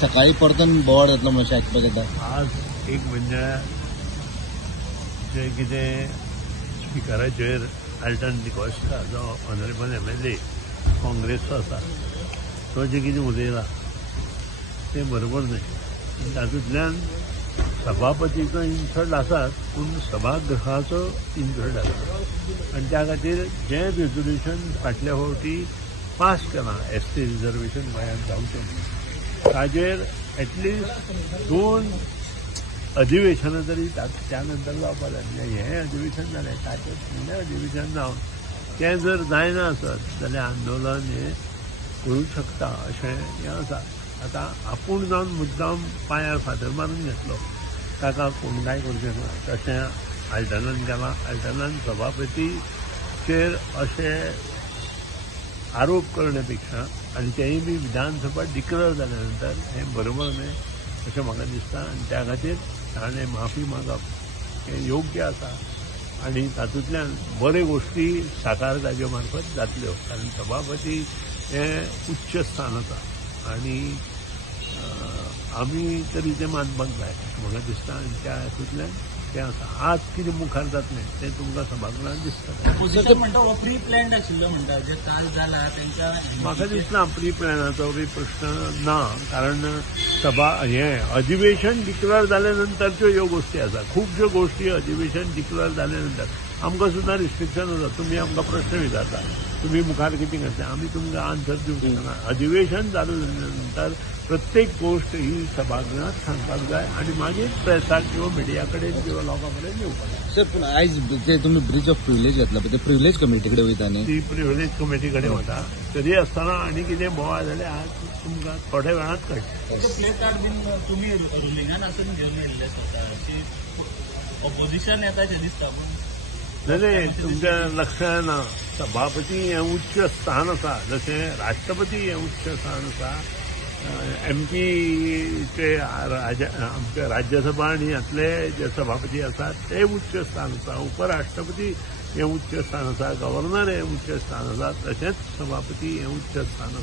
सकाळी परतून बोवाळ जातलो म्हणून आयकपाक येता. आज एक म्हणजे जे कितें स्पिकराचेर आल्टन डिकोस्टा जो ऑनरेबल MLA काँग्रेसचो आसा तो जे कितें उलयला तें बरोबर न्हय. तातूंतल्यान सभापतीचो इन्सल्ट आसाच पूण सभागृहाचो इन्सल्ट आसा आनी त्या खातीर जें रेजोल्युशन फाटल्या फावटी पास केलां ST रिजर्वेशन गोंयांत जावचें म्हणून ताजेर एटलिस्ट 2 अधिवेशनां तरी त्या नंतर जावपाक जाय. म्हणजे हें अधिवेशन जालें ताचें फुडलें अधिवेशन जावन तें जर जायना आसत जाल्यार आंदोलन हें करूंक शकता अशें हें आसा. आतां आपूण जावन मुद्दाम पांयार फातर मारून घेतलो ताका कोण कांय करचें ना तशें आल्टनान केलां. आल्टनान सभापतीचेर अशें आरोप करणे पेक्षा आनी तेंय बी विधानसभा डिक्लेअर जाल्या नंतर हें बरोबर न्हय अशें म्हाका दिसता. आनी त्या खातीर ताणें माफी मागप हें योग्य आसा आनी तातूंतल्यान बऱ्यो गोश्टी साकार ताजे मार्फत जातल्यो. कारण सभापती हें उच्च स्थान आसा आनी आमी तरी तें मानपाक जाय म्हाका दिसता. आनी त्या हातूंतल्यान तें आसा. आज कितें मुखार जातलें तें तुमकां सभागृहांत दिसतलें. पोजिशन म्हणटा हो प्री प्लॅन्ड आशिल्लो म्हणटा जे काल जाला तांकां म्हाका दिसना प्री प्लॅनाचो बी प्रश्न ना. कारण हें अधिवेशन डिक्लेअर जाल्या नंतरच्यो ह्यो गोश्टी आसा. खुबश्यो गोश्टी अधिवेशन डिक्लेअर जाल्या नंतर आमकां सुद्दां रिस्ट्रिक्शन आसा. तुमी आमकां प्रश्न विचारता तुमी मुखार कितें करता आमी तुमकां आन्सर दिवंक शकना. अधिवेशन चालू जाल्या नंतर प्रत्येक गोश्ट ही सभागृहांत सांगपाक जाय आनी मागीर प्रेसाक किंवा मिडिया कडेन किंवा लोकां कडेन येवपाक जाय. सर पूण आयज जे तुमी ब्रीज ऑफ प्रिविलेज घेतला पळय ते प्रिविलेज कमिटी कडेन वयता न्ही. ती प्रिविलेज कमिटी कडेन वता. तरी आसतना आनी कितें बोवाळ जाल्यार आज तुमकां थोड्या वेळांत कळटा. प्ले कार्ड बीन तुमी रुलिंगान आसून घेवन येयल्ले स्वता अशी ऑपोजिशन येता अशें दिसता. पूण नाही तुमच्या लक्षात येना सभापती हें उच्च स्थान आसा जशें राष्ट्रपती हें उच्च स्थान आसा. MP आमच्या राज्यसभा आनी ह्यातले जे सभापती आसात ते उच्च स्थान आसा. उपराष्ट्रपती हें उच्च स्थान आसा. गव्हर्नर हें उच्च स्थान आसा. तशेंच सभापती हें उच्च स्थान आसा.